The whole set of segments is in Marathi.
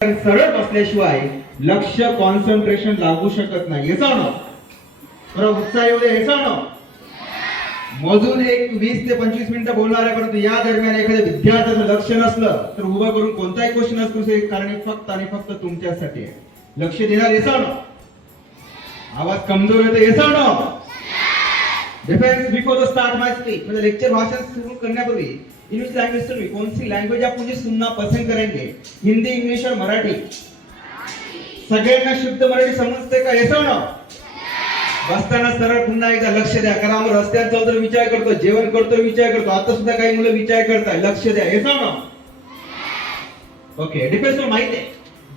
सरळ बसल्याशिवाय लक्ष कॉन्सन्ट्रेशन लागू शकत नाही. येसा ना बरोबर उत्साह येऊ दे. येसा ना मोजून एक 20 ते 25 मिनिटं बोलणार आहे, परंतु या दरम्यान एखाद्या विद्यार्थ्याचं लक्ष नसलं तर उभं करून कोणताही क्वेश्चन असतो कारण फक्त आणि फक्त तुमच्यासाठी आहे. लक्ष देणार. येसा ना आवाज कमजोर होते. येसा ना डिफेंस before the start my speech मतलब लेक्चर भाषण शुरू करण्यापूर्वी इन विच लैंग्वेज सुनवी, कौन सी लैंग्वेज आप मुझे सुनना पसंद करेंगे, हिंदी, इंग्लिश और मराठी? सगळ्यांना शुद्ध मराठी समजते का? येसा ना बसताना सरळ पुन्हा एकदा लक्ष द्या. कारण आम्ही रस्त्यात जाऊ तर विचार करतो, जेवण करतो विचार करतो, आता सुद्धा काही मुलं विचार करतात. लक्ष द्या. येसा ना ओके. डिफेन्स माहिती आहे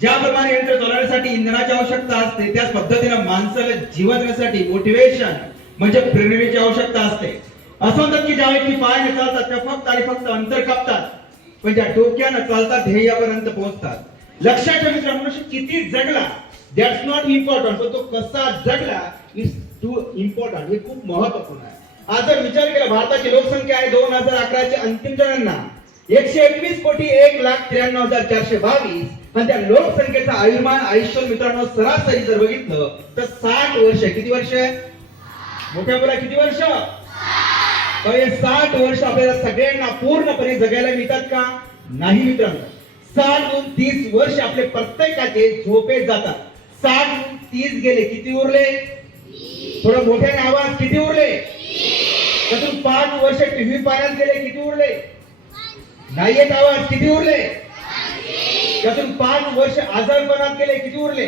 ज्याप्रमाणे यंत्र चालवण्यासाठी इंधनाची आवश्यकता असते त्याच पद्धतीने माणसाला जीवन देण्यासाठी मोटिवेशन म्हणजे प्रेरणेची आवश्यकता असते. असं म्हणतात की ज्या व्यक्ती पायाने चालतात त्या फक्त आणि फक्त अंतर कापतात, पण ज्या डोक्यानं चालतात ध्येयापर्यंत पोहोचतात. लक्षात ठेवा मित्र, मनुष्य किती जगला दॅट्स नॉट इम्पॉर्टंट, पण तो कसा जगला इज टू इम्पॉर्टंट. हे खूप महत्त्वपूर्ण आहे. आज जर विचार केला भारताची लोकसंख्या आहे 2011 ची अंतिम जनगणना 121 कोटी 1,93,422 आणि त्या लोकसंख्येचा आयुष्य मित्रांनो सरासरी जर बघितलं तर 60 वर्ष. किती वर्ष? मोठ्या मुला किती वर्ष? 60 वर्ष आपल्याला सगळ्यांना पूर्णपणे जगायला मिळतात का? नाही मित्रांनो. 60 30 वर्ष आपले प्रत्येकाचे झोपे जातात. 60 30 गेले, किती उरले? थोडं मोठ्याने आवाज, किती उरले? त्यातून 5 वर्ष टीव्ही पाहण्यात गेले, किती उरले? नाही येत आवाज, किती उरले? त्यातून 5 वर्ष आजारपणात गेले, किती उरले?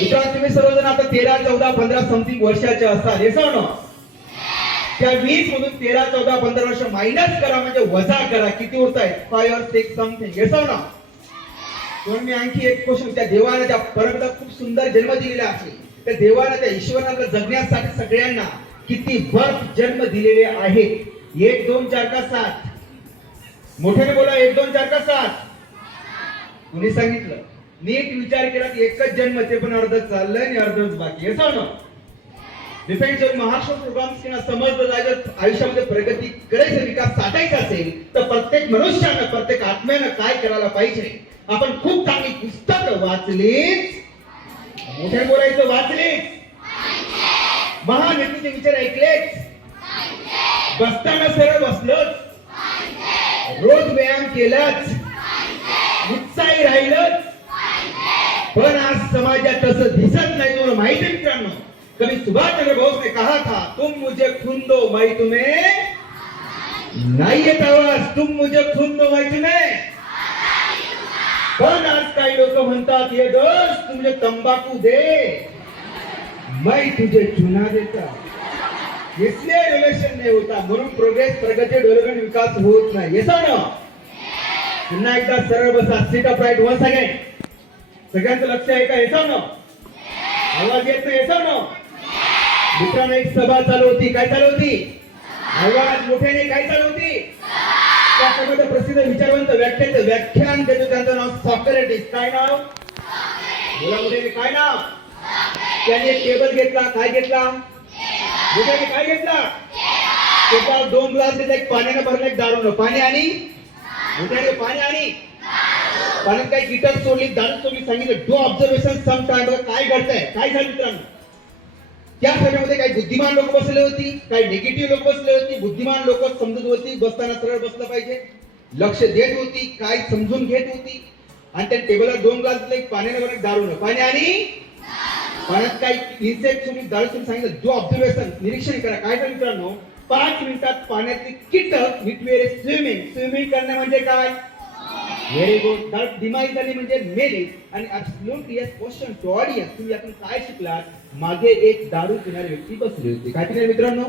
मित्रांनो तुम्ही सर्वजण आता 13 14 15 समथिंग वर्षाचे असाल. हे सांग ना त्या 20 मधून 13 14 15 वर्ष मायनस करा म्हणजे वजा करा, किती उरतायत? 5 or 6 समथिंग. हे सांग ना. पण मी आणखी एक क्वेश्चन, त्या देवाने त्या परमपिता खूप सुंदर जन्म दिलेला आहे. त्या देवाने त्या ईश्वराला जगण्यासाठी सगळ्यांना किती बर्थ जन्म दिलेले आहेत? 1 2 4 का 7? मोठ्याने बोला. 1 2 4 का 7? कुणी सांगितलं? नीट विचार केला तर एकच जन्म, ते पण अर्ध चाललंय आणि अर्धच बाकी. हे सांग ना. डिफेन्स जर महाराष्ट्र प्रोग्राम्स किंवा समजलं जायचं आयुष्यामध्ये प्रगती करायचं, विकास साधायचा असेल तर प्रत्येक मनुष्यानं प्रत्येक आत्म्यानं काय करायला पाहिजे? आपण खूप चांगली पुस्तकं वाचलीच. मोठ्या बोलायचं वाचलीच. महान व्यक्तीचे विचार ऐकलेच. बसताना सरळ बसलोच. रोज व्यायाम केलाच. उत्साही राहिलंच. पण आज समाजात तसं दिसत नाही. तुम्हाला माहिती आहे मित्रांनो, कभी सुभाष चंद्र बोस ने कहा था तुम मुझे खून दो मैं तुम्हें, नहीं येत आवाज, तुम मुझे खून दो मैं तुम्हें. पण आज काही लोक म्हणतात ये दोस्त तू मुझे तंबाकू दे मैं तुझे चुना देता. इसलिए रिलेशन नहीं होता, म्हणून प्रोग्रेस प्रगती डेव्हलपमेंट विकास होत नाही. येसा ना पुन्हा एकदा सरळ बसा. Sit up right once again. सगळ्यांचं लक्ष आहे का? येसा ना आवाज येत नाही? येसा ना मित्रांनो एक सभा चालू होती. काय चालू होती? आवाज मोठ्याने. काय चालू होती? त्या सभेत प्रसिद्ध विचारवंत व्याख्यात्याचं व्याख्यान देतो. त्यांचं नाव सॉक्रेटिस. काय नाव? बोला मोठ्याने. काय नाव? त्याने एक टेबल घेतला. काय घेतला? मोठ्याने काय घेतला? त्याच्यावर 2 ग्लास घेतला. एक पाण्याने भरलं, एक दारूनं. पाणी आणि मोठ्याने पाणी आणि पाण्यात काही कीटक सोडली, दारू सोडली. सांगितलं डू ऑब्झर्वेशन सम टाइम. काय घडतंय? काय झालं मित्रांनो? त्या सभेमध्ये काही बुद्धिमान लोक बसले होती, काही निगेटिव्ह लोक बसले होती. बुद्धिमान लोक समजत होती बसताना सरळ बसलं पाहिजे, लक्ष देत होती, काय समजून घेत होती. आणि त्या टेबलवर 2 ग्लास घेतले, एक पाण्याने भरलं, दारूनं. पाणी आणि पाण्यात काही इन्सेक्ट सोडली, दारू सोडली. सांगितलं डू ऑब्झर्वेशन, निरीक्षण करा. काय झालं मित्रांनो? 5 मिनिटात पाण्यातली कीटक मिटवेरे स्विमिंग. स्विमिंग करणे म्हणजे काय? Very good. दॅट डिमाइज झाली म्हणजे मेली. आणि absolutely yes question to audience, तुम्ही यातून काय शिकलात? मागे एक दारू पिणारी व्यक्ती बसली होती. काय पिणारी मित्रांनो?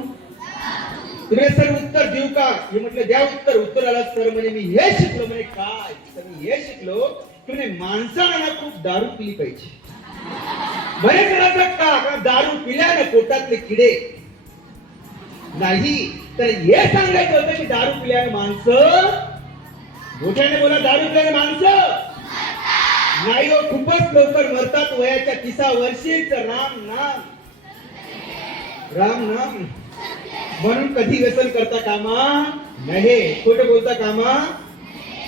तुम्ही सर उत्तर देऊ का? मी म्हटलं द्या उत्तर. उत्तर आला सर म्हणे मी हे शिकलो. म्हणे काय? तर मी हे शिकलो की म्हणे माणसाला खूप दारू पिली पाहिजे. म्हणे करायचं का? कारण दारू पिल्यानं पोटातले किडे नाही. तर हे सांगायचं होतं की दारू पिल्यानं माणसं, मोठ्याने बोला, दारू पिल्यानं माणसं नाही हो खूपच लवकर मरतात. वयाच्या 30 वर्षीच. राम नाम राम नाम. म्हणून कधी व्यसन करता कामा नाही. खोटं बोलता कामा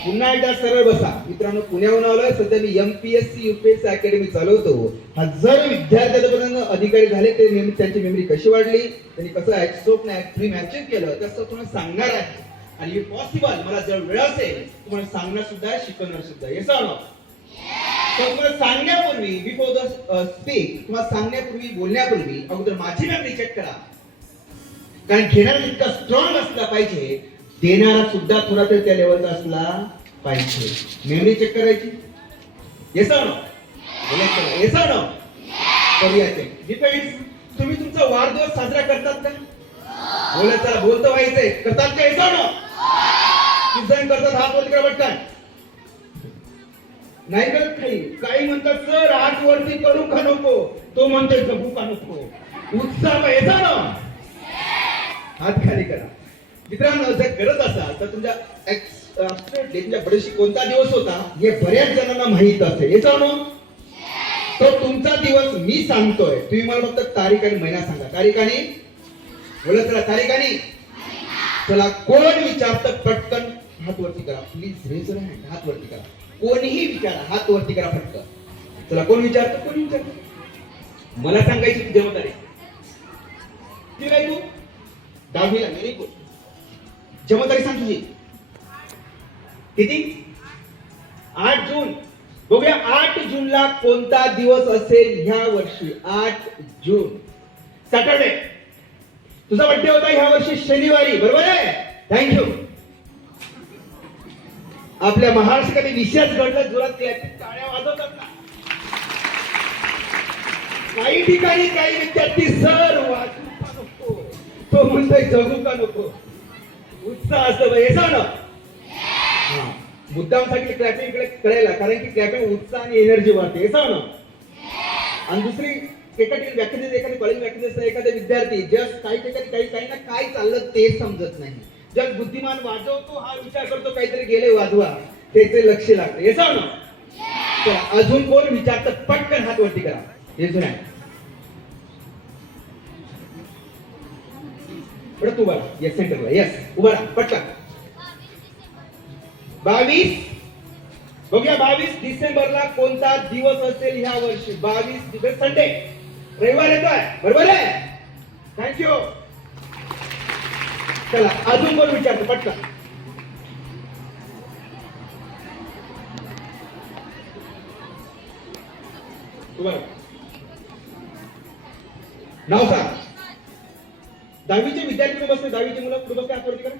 पुन्हा एकदा सरळ बसा. मित्रांनो, पुण्याहून आलोय. सध्या मी MPSC UPSC अकॅडमी चालवतो. हजारो विद्यार्थ्यांपर्यंत अधिकारी झाले. ते त्यांची मेमरी कशी वाढली, त्यांनी कसं ऍक्सोप ड्रीम अचीव केलं, तसं तुम्हाला सांगणार आहे. आणि पॉसिबल मला जर वेळ असेल तुम्हाला सांगणार सुद्धा, शिकवणार सुद्धा. Yes or no? तर तुम्हाला सांगण्यापूर्वी, बिफोर द स्पीक, तुम्हाला सांगण्यापूर्वी, बोलण्यापूर्वी अगोदर माझी मेमरी चेक करा. कारण घेणारा इतका स्ट्रॉंग असला पाहिजे, देणारा सुद्धा थोडा तरी त्या लेवलचा असला पाहिजे. मेमरी चेक करायची. Yes or no? Yes or no? करूया चेक. डिपेंड्स. तुम्ही तुमचा वाढदिवस साजरा करतात का? बोला, चला बोलतो व्हायचंय. करतात का? Yes or no? किती जण करतात? हात वरती करा पटकन. नाही करत काही. काही म्हणतात सर हात वरती करू का नको, तो म्हणतोय जगू का नको. उत्साह का? Yes or no? हात खाली करा. मित्रांनो, जर करत असाल तर तुमच्या तुमच्या बर्थडेशी कोणता दिवस होता हे बऱ्याच जणांना माहित असेल. Yes or no? तो तुमचा दिवस मी सांगतोय, तुम्ही मला फक्त तारीख आणि महिना सांगा. तारीख आणि बोला, चला तारीख आणि. चला, कोण विचारतं पटकन हात वरती करा. Please raise your hand. हात वरती करा. कोणीही विचारा, हात वरती करा पटकन. चला, कोण विचारतं? कोणी विचारतं? मला सांगायची ती जबाबदारी. ठीक आहे. तू 10वीला. Very good. जबाबदारी सांग तुझी. किती? 8 जून. बघूया 8 जूनला कोणता दिवस असेल ह्या वर्षी. 8 जून सॅटरडे. तुझा बर्थडे होता ह्या वर्षी शनिवारी, बरोबर आहे? थँक्यू. आपल्या महाराष्ट्रात विशेष घडलं, जोरात टाळ्या वाजवतात ना. काही ठिकाणी काही विद्यार्थी सर वाजू का नको, तो म्हणतोय जगू का नको. उत्साह असतो. Yes or no? मुद्दाम साठी क्लॅपिंग इकडे करायला, कारण की क्लॅपिंग उत्साह आणि एनर्जी वाढते. Yes or no? आणि दुसरी, एका ठिकाणी व्याख्यान, एखाद्या कॉलेज व्याख्यान, एखादा विद्यार्थी जस्ट काही ठिकाणी काही ना काय चाललं ते समजत नाही. जग बुद्धिमान वाजवतो हा विचार करतो काहीतरी गेले वाजवा, त्याचे लक्ष लागतं. Yes or no? अजून कोण विचारतं? पटकन हात वरती करा. Yes or no? तू बघा. येस, सेंटरला. येस, उभा राहा पटकन. 22. बघूया 22 डिसेंबरला कोणता दिवस असेल ह्या वर्षी. 22 डिसेंबर संडे, रविवार येतोय, बरोबर आहे? थँक्यू. चला, अजून कोण विचारतो? पटकन. नाव सांग. 10वीचे विद्यार्थी कुठे बसले? 10वीचे मुलं कुठे बसले? हात वरती करा.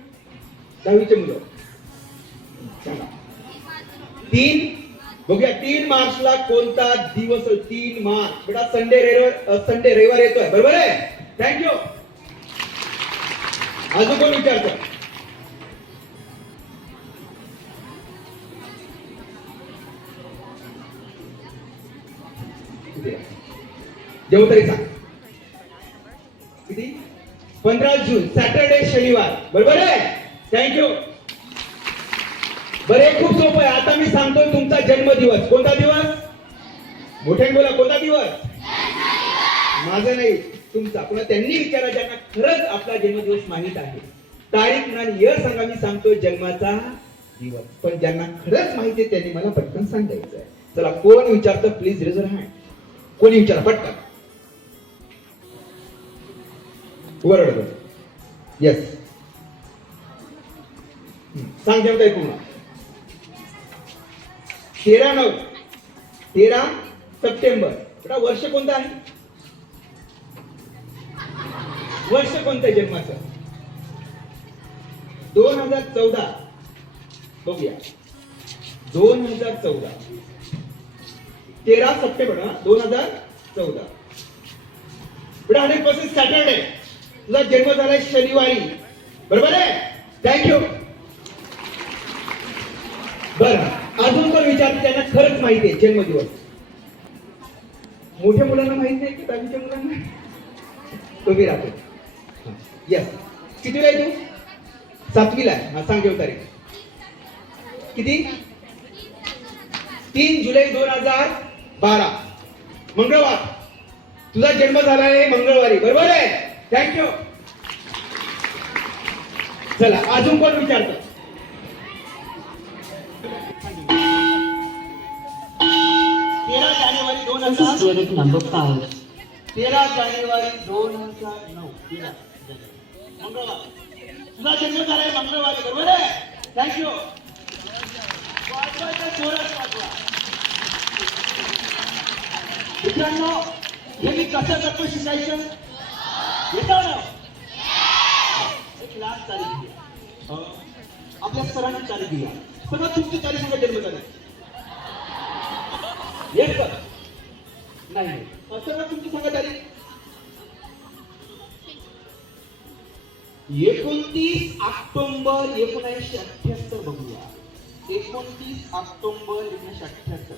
10वीचे मुलं. चला, 3. बघूया 3 मार्चला कोणता दिवस? 3 मार्च. बेटा संडे रविवार येतोय, बरोबर आहे? थँक्यू. अजून कोण विचारतो? जेव्हा तरी सांग. किती? 15 जून सॅटरडे, शनिवार, बरोबर आहे? थँक्यू. बरे, खूप सोपं आहे. आता मी सांगतोय तुमचा जन्मदिवस. कोणता दिवस? मोठ्याने बोला. कोणता दिवस? माझा नाही, तुमचा. पुन्हा त्यांनी विचारा ज्यांना खरंच आपला जन्मदिवस माहित आहे. तारीख आणि इयर सांगा. मी सांगतोय जन्माचा दिवस. पण ज्यांना खरंच माहिती आहे त्यांनी मला पटकन सांगायचं आहे. चला, कोण विचारतं? Please raise your hand. कोणी विचारा पटकन. वर. येस, सांग. जेवताय पूर्ण. 13 सप्टेंबर. बेटा वर्ष कोणतं आहे? वर्ष कोणतं जन्माचं? 2014. बघूया. 2014. 13 सप्टेंबर 2014. बेटा 100% सॅटरडे. तुझा जन्म झालाय शनिवारी, बरोबर आहे? थँक्यू. बरं, अजून कोण विचारते त्यांना खरंच माहिती आहे जन्मदिवस? मोठ्या मुलांना माहित नाही की 10वीच्या मुलांना? तुम्ही राहतो. यस. कितीला आहे तू? 7वीला आहे. हा, सांग जेव तारीख. किती? 3 जुलै 2012, मंगळवार. तुझा जन्म झाला आहे मंगळवारी, बरोबर आहे? थँक्यू. चला, अजून कोण विचारतो? This is unit number 5. 13 जानेवारी 2009. 13 जानेवारी. मंगळवार. तुझा जन्म झालाय मंगळवारी, बरोबर आहे? थँक्यू. वाजवायचं जोरात वाजवा. मित्रांनो, हे मी कसं करतो शिकायचं येतं ना. एक लास्ट तारीख द्या. आपल्या सरांनी तारीख दिली. सगळं तुमची तारीख मध्ये जन्म झाला. Yes sir. नाही सगळं तुमची सांगा तारीख. 29 ऑक्टोबर 1978 बघूया. 29 ऑक्टोबर 1978.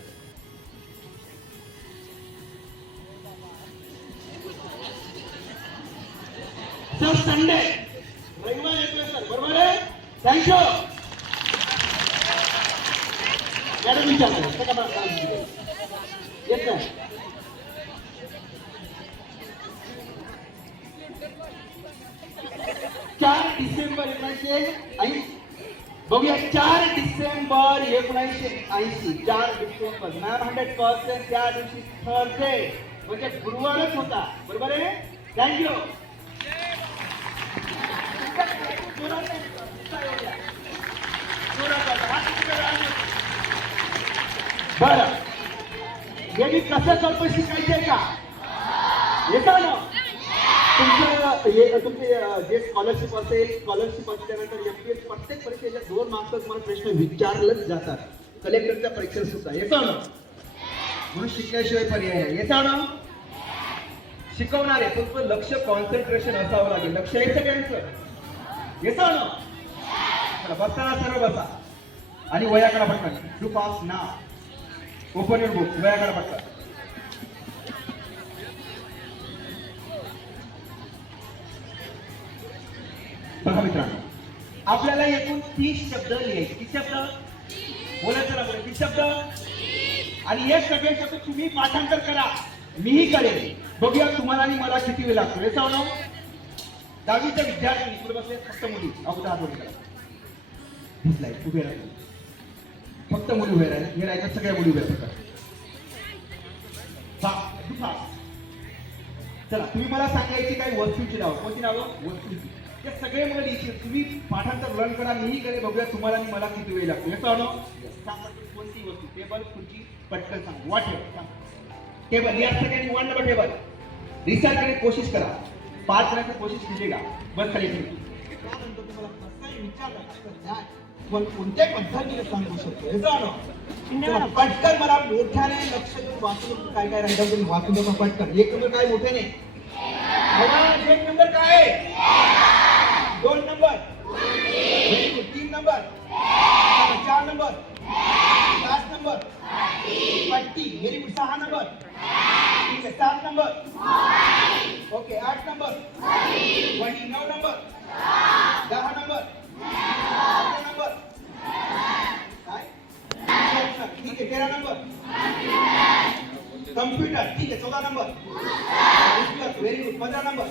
सर संडे रविवार येतोय सर, बरोबर आहे? थँक्यू. मॅडम विचारतो येत नाही. 4 डिसेंबर 1980 बघूया. 4 डिसेंबर 1980. 4 डिसेंबर 900% त्या दिवशी थर्सडे म्हणजे गुरुवारच होता, बरोबर आहे? थँक्यू. बरं, हे मी कसं करतो शिकायचंय का? येतं ना तुमचे जे स्कॉलरशिप असेल, स्कॉलरशिप असल्यानंतर एमपीएस प्रत्येक परीक्षेच्या 2 मार्क्स तुम्हाला प्रश्न विचारलेच जातात. कलेक्टरच्या परीक्षेत सुद्धा येतं ना. म्हणून शिकल्याशिवाय पर्याय आहे. येतं ना. शिकवणार आहे पण लक्ष, कॉन्सन्ट्रेशन असावं लागेल. लक्ष आहे सगळ्यांचं. येतं ना. बसा सर्व बसा आणि वयाकडा पटकन. डू फास्ट ना. Open your book. वयाकडा पटकन. बघा मित्रांनो, आपल्याला एकूण 30 शब्द लिहायचे. किती शब्द बोलायचं ना? 30 शब्द. आणि हे सगळे शब्द तुम्ही पाठांतर करा, मीही करेन. बघूया तुम्हाला आणि मला किती वेळ लागतो. हे सांगू. 10वीच्या विद्यार्थी पुढे बसले फक्त मुली. अगोदर हात वर करा. दिसलाय उभे राहिले. फक्त मुली उभे राहिले. हे राहायचं सगळ्या मुली उभ्या राहतात. चला, तुम्ही मला सांगायची काही वस्तूची नावं. कोणती नावं? वस्तूची. ते सगळे मला लिहायचे. तुम्ही पाठांतर लर्न करा, मीही करे. बघूया तुम्हाला आणि मला किती वेळ लागतो. हे सांगू. कोणती वस्तू? टेबल, खुर्ची. पटकन सांग. What table. या सगळ्यांनी 1 नंबर टेबल. रिसर्च करने की कोशिश करा. 5 जणांची कोशिश कीजिएगा. बस खाली त्यानंतर तुम्हाला प्रश्न विचारला पण कोणत्या पद्धतीने सांगू शकतो हे जाणं. पटकन मला मोठ्याने लक्ष देऊन वाचून काय काय राहिलं तुम्ही वाचून नका पटकन. 1 नंबर काय मोठ्याने? 1 नंबर काय? 2 नंबर. 3 नंबर. 4 नंबर. 5 नंबर. पट्टी. Very good. 6 नंबर. ठीक आहे. 7 नंबर. ओके. 8 नंबर. वही. 9 नंबर. 10 नंबर. 11 नंबर. काय? ठीक आहे. 13 नंबर. कम्प्युटर. ठीक आहे. 14 number. Very good. 15 number.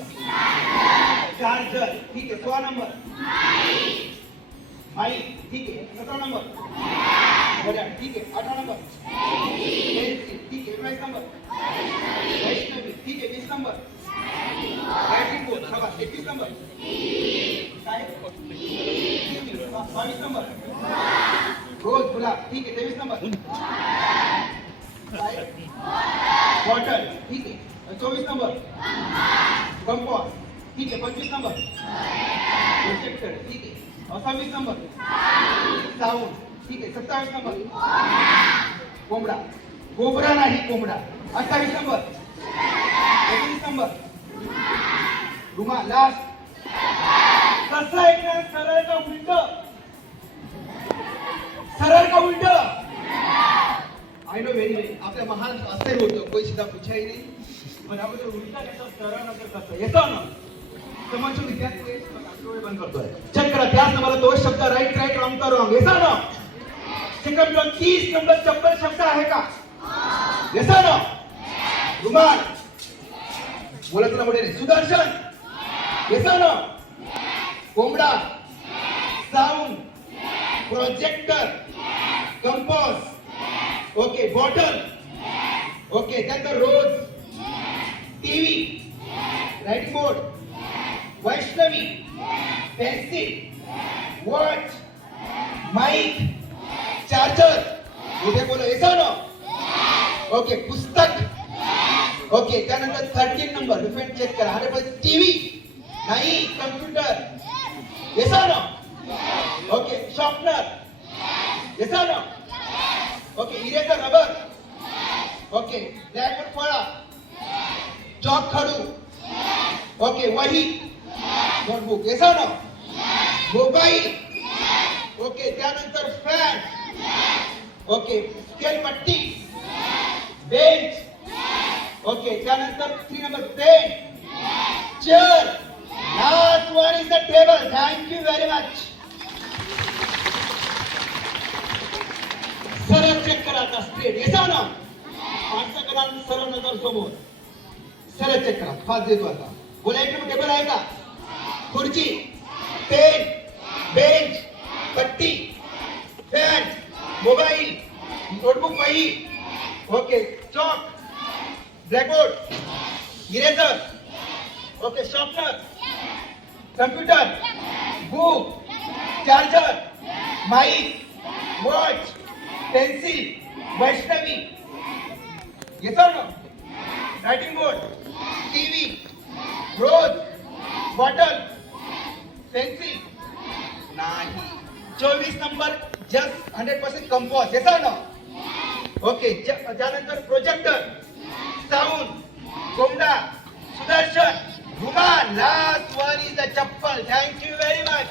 Charger. ठीक आहे. 16 नंबर. फाईल. ठीक आहे. 17 नंबर. घड्याळ. ठीक आहे. 18 नंबर. ठीक आहे. 19 नंबर. वैष्णवी. ठीक आहे. 20 नंबर. Batting board. 21 नंबर. काय? 22 नंबर. रोज गुलाब. ठीक आहे. 23 नंबर. बॉटल. ठीक आहे. 24 नंबर. कंपॉस. ठीक आहे. 25 नंबर. प्रोजेक्टर. ठीक आहे. 26 नंबर. साऊंड. ठीक आहे. 27 नंबर. कोंबडा. कोबरा नाही, कोंबडा. 28 नंबर. 29 नंबर. रुमाल. लास्ट. कसं ऐकणार? सरळ का उलट? सरळ का उलट? आय नो व्हेरी वेल. आपल्या महान असं होतं. कोई सीधा पूछा ही नहीं. पण आपण उलटा घेतो. सरळ नंतर कसं येतं ना. समोरचे विद्यार्थी बंद करतोय. चेक करा. त्याच नंबरला तो शब्द राईट राईट रॉंग का रॉंग. येतं ना. सेकंड 30 नंबर चप्पल शब्द आहे का? येतं ना. रुमाल. बोलत ना मोठे. सुदर्शन. येतं ना. कोंबडा. Sound. Projector. Compass. Okay. Bottle. Okay, त्यानंतर rose, TV, writing board, Vaishnavi, pencil, watch, mic, charger, उठे बोलो ऐसा ना. ओके, पुस्तक. ओके, त्यानंतर 13 नंबर डिफेंड चेक करा. 100% टीव्ही नाही, कम्प्युटर ऐसा ना. ओके, शॉर्पनर ऐसा ना. Okay, eraser, rubber. Okay, blackboard, फळा, चॉक, खडू. ओके, वही, नोटबुक ऐसा ना. मोबाईल. ओके, त्यानंतर फॅन. ओके, स्केल, पट्टी, बेंच. ओके, त्यानंतर 3 number pen, chair. Last one is the table. Thank you very much. सरळ चेक करा आता स्ट्रेट ऐसा ना. माणसं करा सरळ नजर समोर. सरळ चेक करा. फास्ट देतो आता. बोला एक नंबर टेबल आहे का? खुर्ची, पेन, बेंच, पट्टी, फॅन, मोबाईल, नोटबुक, वही. Okay, chalk, blackboard, eraser. Okay, sharpener, computer, book, charger, mic, watch, pencil, Vaishnavi, येतो ना. Writing board, TV, rose, bottle, pencil नाही. 24 नंबर जस्ट 100% कंपोस्ट येतो ना. ओके, त्यानंतर प्रोजेक्टर, साऊंड, कोंबडा, सुदर्शन, रुमाल. लास्ट वन इज द चप्पल. Thank you very much.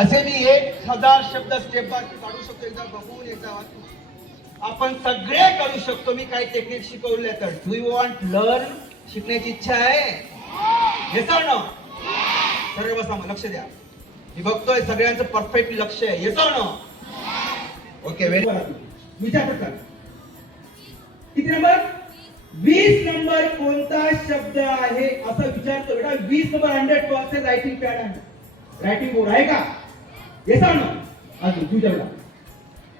असे मी 1000 शब्द स्टेप बाय स्टेप काढू शकतो. एकदा बघून एकदा वाचून आपण सगळे करू शकतो. मी काही टेक्निक शिकवले तर. Do you want learn? शिकण्याची इच्छा आहे? Yes or no? सरळ बसा, मग लक्ष द्या. मी बघतोय सगळ्यांचं परफेक्ट लक्ष आहे. Yes or no? Okay, very good. विचार कर. किती नंबर? 20 नंबर कोणता शब्द आहे असं विचारतो बेटा. 20 नंबर 100% रायटिंग पॅड आहे. रायटिंग बोर्ड आहे का? Yes or no? अजून तू जेवढा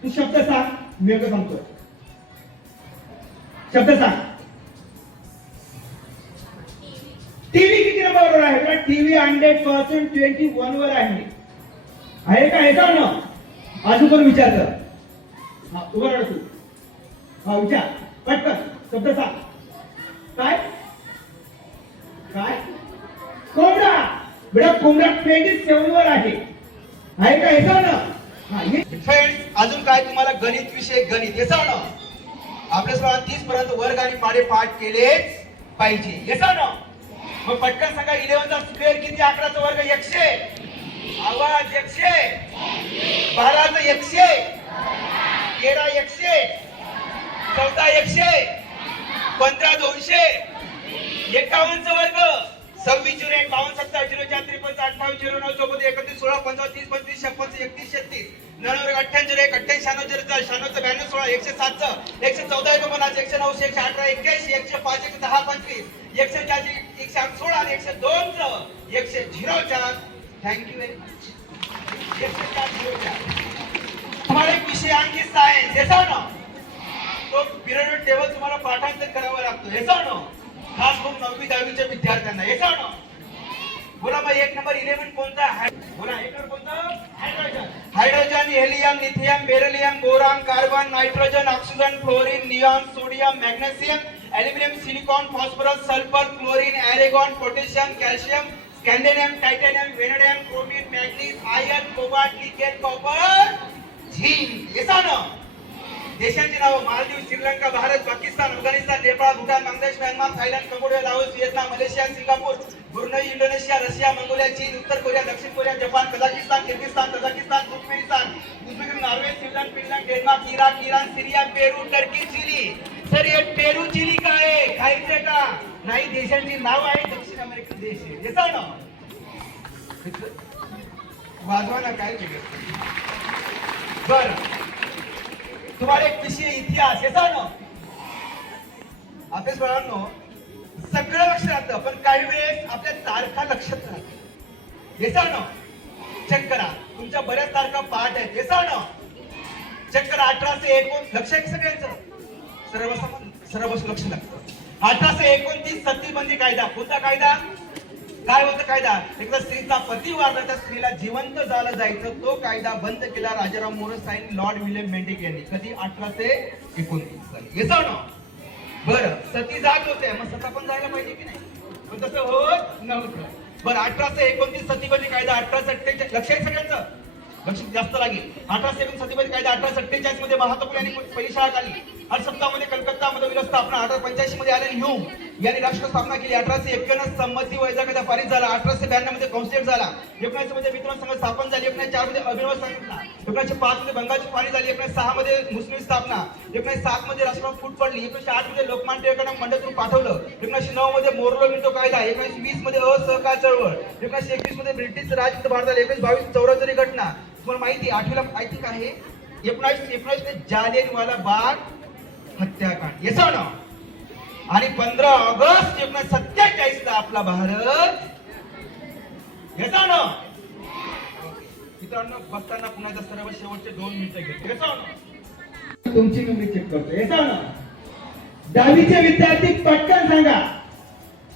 तू शब्द सांग, मी एकदा सांगतो. शब्द सांग. टीव्ही किती नंबरवर आहे बेटा? टीव्ही 100% 21 वर आहे. आहे का? Yes or no? अजून कोण विचार कर. हा, उभा राहा तू. हा, विचार पटकन. शब्द सांग. काय काय? कोंबडा. बेटा कोंबडा 27 वर आहे. आहे का? Yes or no? फ्रेंड्स, अजून काय तुम्हाला गणित विषय? गणित येस ऑर नो? आपल्या शाळा 30 पर्यंत वर्ग आणि पाढे पाठ केलेच पाहिजे. Yes or no? मग पटकन सांगा. 11 चा स्क्वेअर किती? 11 चा वर्ग 100. आवाज 100. 12 चा 100. 13 100. 14 100. 15 200. 51 चा वर्ग 26 0 1 52 70 0 4 53 58 0 9 14 31 16 15 30 35 56 31 36 99 98 0 1 98 0 4 96 92 16 107 114 49 109 118 81 105 110 25 140 116 आणि 102 104. Thank you very much. 104. तुम्हाला एक विषय आणखी सायन्स. Yes or no? तो पिरियड टेबल तुम्हाला पाठांतर करावा लागतो. Yes or no? खास करून 9वी 10वीच्या विद्यार्थ्यांना. Yes or no? बोला मग 1 नंबर 11 कोणता? बोला 1 नंबर कोणता? Hydrogen. Hydrogen, helium, lithium, beryllium, boron, carbon, nitrogen, oxygen, fluorine, neon, sodium, magnesium, aluminium, silicon, phosphorus, sulphur, chlorine, argon, potassium, calcium, scandium, titanium, vanadium, chromium, manganese, iron, cobalt, nickel, copper, zinc. Yes or no? देशांची नावं: Maldives, Sri Lanka, Bharat, Pakistan, Afghanistan, Nepal, Bhutan, Bangladesh, Myanmar, Thailand, Cambodia, Laos, Vietnam, Malaysia, Singapore, Brunei, Indonesia, Russia, Mongolia, चीन, उत्तर कोरिया, दक्षिण Korea, Japan, Kazakhstan, Kyrgyzstan, Tajikistan, Turkmenistan, Uzbekistan, Norway, Switzerland, Finland, Denmark, Iraq, Iran, Syria, Peru, Turkey, Chile. Sir हे पेरू चिली काय आहे? खायचं का? नाही, देशांची नाव आहे. दक्षिण अमेरिकन देश आहे. Yes or no? वाजवा ना काय बर. तुम्हाला एक विषय इतिहास. Yes or no? अभ्यास बाळांनो सगळं लक्षात राहतं, पण काही वेळेस आपल्या तारखा लक्षात राहतात. Yes or no? चेक करा. तुमच्या बऱ्याच तारखा पाठ आहेत. Yes or no? चक्कर 1829 लक्ष आहे सगळ्यांचं. सर्व लक्ष लागतं. 1829 सतीबंदी कायदा. कोणता कायदा? काय होतं कायदा? एकदा स्त्रीचा पती वारला तर स्त्रीला जिवंत झालं जायचं, तो कायदा बंद केला राजाराम मोहन साईन लॉर्ड विल्यम बेंटिक यांनी. कधी? 1829 साली. येस ना? बरं, सती जात होते, मग सता पण जायला पाहिजे की नाही? पण तसं होत नव्हतं. बरं, 1829 सतीबंदी कायदा. 1847 लक्ष आहे सगळ्यांचं? लक्ष जास्त लागेल. 1847 सतीबंदी कायदा. 1847 मध्ये महात्मा फुले यांनी पहिली शाळा काढली. 1870 मध्ये कलकत्ता मध्ये स्थापना. 1885 मध्ये ॲलन ह्यूम यांनी राष्ट्र स्थापना केली. 1891 संमती वैजा कायदा पारित झाला. 1892 मध्ये कॉन्स्टिट्यूट झाला. 1900 मध्ये मित्र संघ स्थापन झाली. 1904 मध्ये अभिनव संघटना. 1905 मध्ये बंगालची पाणी झाली. 1906 मध्ये मुस्लिम स्थापना. 1907 मध्ये राष्ट्रावर फूट पडली. 1908 मध्ये लोकमान्य टिळकांना मंडळातून पाठवलं. 1909 मध्ये मोर्लो मिंटो कायदा. 1920 मध्ये असहकार चळवळ. 1921 मध्ये ब्रिटिश राज भारतात. 1922 चौऱ्याहत्तरी घटना. तुम्हाला माहिती 8वीला आय थिंक आहे. 1919 जालियनवाला बाग हत्याकांड. येस ना? आणि 15 ऑगस्ट 1947 ला आपला भारत. येस ना? मित्रांनो, बसताना पुन्हा सर्व शेवटचे 2 मिनिटं घेतो. येस ना? तुमची नोंदणी चेक करतो. येस ना? 10वीचे विद्यार्थी पटकन सांगा,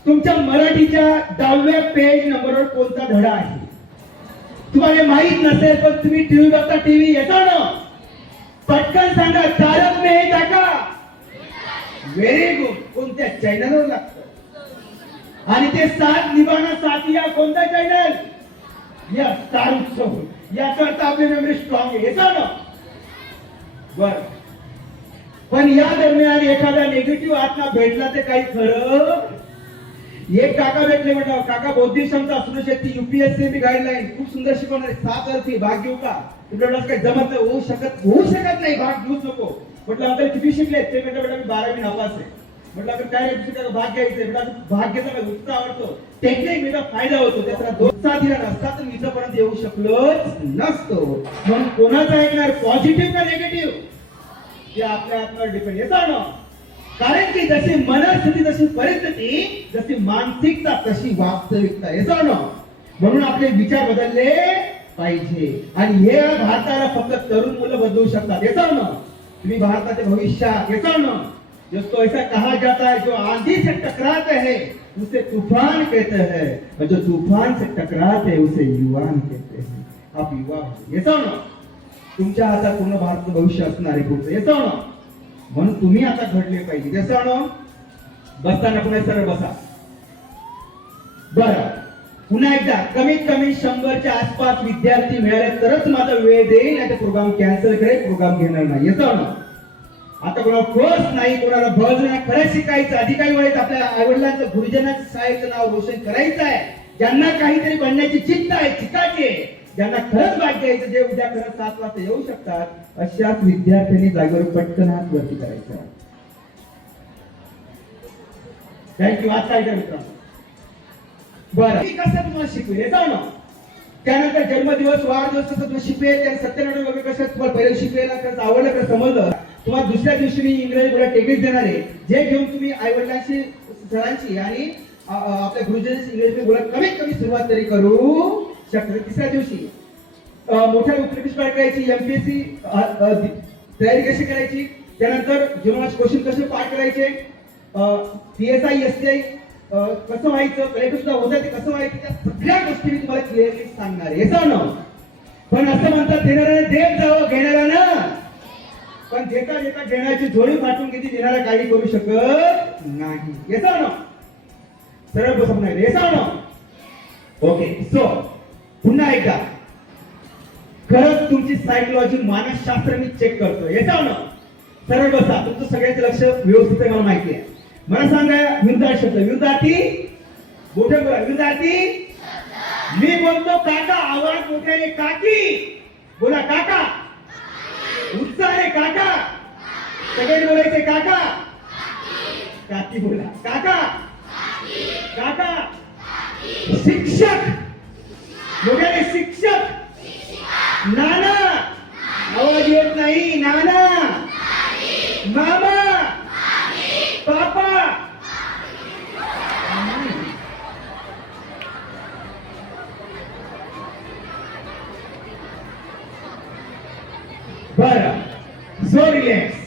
तुमच्या मराठीच्या 10व्या पेज नंबरवर कोणता धडा आहे? तुम्हाला माहित नसेल पण तुम्ही टीव्ही बघता. टीव्ही येतो ना? पटकन सांगा. तारक मेहता का? Very good. कोणत्या चॅनलवर लागतं? आणि ते साथ निभाना साथिया कोणता चॅनल? या स्टार उत्सव. याचा अर्थ आपली मेमरी स्ट्रॉंग आहे. येतो ना? बर, पण या दरम्यान एखादा निगेटिव्ह आत्मा भेटला तर काही खरं? एक काका भेटले, म्हटलं काका बौद्धिक क्षमता असू शकते, UPSC गाईडलाईन खूप सुंदर शिकवणार, 7 अर्थी भाग घेऊ का? काही जमत होऊ शकत नाही, भाग घेऊच नको. म्हटलं आता किती शिकले? ते म्हटलं बेटा मी 12वी नापास आहे. म्हटलं आपण काय रे भाग घ्यायचंय? भाग घेतला का? उत्साह आवडतो, टेक्निक मी फायदा होतो. त्याचा दोषा दिला नसता तर मी इथपर्यंत येऊ शकलोच नसतो. म्हणून कोणाचा ऐकणार, पॉझिटिव्ह का निगेटिव्ह? ते आपल्या आत्म्यावर डिपेंड. येतो ना? कारण की जशी मनस्थिती तशी परिस्थिती, जशी मानसिकता तशी वास्तविकता. येतो ना? म्हणून आपले विचार बदलले पाहिजे. आणि हे भारताला फक्त तरुण मुलं बदलू शकतात. येतो ना? तुम्ही भारताचे भविष्य. येतो ना? जिसको ऐसा कहा जाता है जो आंधी से टकराते हैं उसे तूफान कहते हैं, और जो तूफान से टकराते हैं उसे युवान कहते हैं. आप युवा. येतो ना? तुमच्या हातात पूर्ण भारत भविष्य असणार आहे पुढचं. येतो ना? म्हणून तुम्ही आता घडले पाहिजे. जसं ना? बसताना पुन्हा सरळ बसा. बरं, पुन्हा एकदा कमीत कमी 100च्या आसपास विद्यार्थी मिळाले तरच माझा वेळ देईल, नाही तर प्रोग्राम कॅन्सल करेल, प्रोग्राम घेणार नाही. येतो ना? आता कोणाला कोर्स नाही, कोणाला बज नाही, खरं शिकायचं. अधिकारी वयात आपल्या आईवडिलांचं, गुरुजनांचं, शाळेचं नाव रोशन करायचं आहे. ज्यांना काहीतरी बनण्याची चिंता आहे, चिकाटी आहे, ज्यांना खरंच भाग घ्यायचं, जे उद्या खरंच 7 वाजता येऊ शकतात, अशाच विद्यार्थ्यांनी जागेवर पटकन हात वरती करायचा. थँक्यू. आज काय मित्रांनो? बरं, कसं तुम्हाला शिकवेल? येतो ना? त्यानंतर जन्मदिवस, वाढदिवस कसं तुम्हाला शिकवेल, त्या सत्यनारायण वगैरे कसं तुम्हाला पहिले शिकवेल, कसं आवडलं, कसं समजलं. तुम्हाला दुसऱ्या दिवशी मी इंग्रजी बोला टेक्निक देणार आहे, जे घेऊन तुम्ही आई वडिलांशी, सरांची आणि आपल्या गुरुजींची इंग्रजी बोला कमीत कमी सुरुवात तरी करू शकतो. तिसऱ्या दिवशी मोठ्या उत्कृष्ट करायची, MPSC तयारी कशी करायची, त्यानंतर जीवनाचे क्वेश्चन कसे पाठ करायचे, PSI SI कसं व्हायचं, कलेक्टर सुद्धा होतं ते कसं व्हायचं, त्या सगळ्या गोष्टी मी तुम्हाला क्लिअरली सांगणार आहे. येतो ना? पण असं म्हणतात देणाऱ्याने देत जावं, घेणाऱ्यानं. पण देता देता घेण्याची जोडी फाटून किती देणारा काही करू शकत नाही. येतो ना? सरळ बसत नाही. येतो ना? ओके. सो पुन्हा एकदा खरंच तुमची सायकोलॉजी, मानसशास्त्र मी चेक करतो. येतो ना? सरळ बसा. तुमचं सगळ्यांचं लक्ष व्यवस्थित आहे मला माहिती आहे. मला सांगा विद्यार्थी शब्द. विद्यार्थी मोठे बोला. विद्यार्थी. मी बोलतो काका, आवाज मोठ्याने. काकी बोला. काका उत्साहाने. काका सगळे बोलायचे. काका. काकी बोला. काका. काका. शिक्षक मोठ्याने. शिक्षक. नाना आवाज येत नाही. नाना. मामा. पापा. बरं, सो रिलॅक्स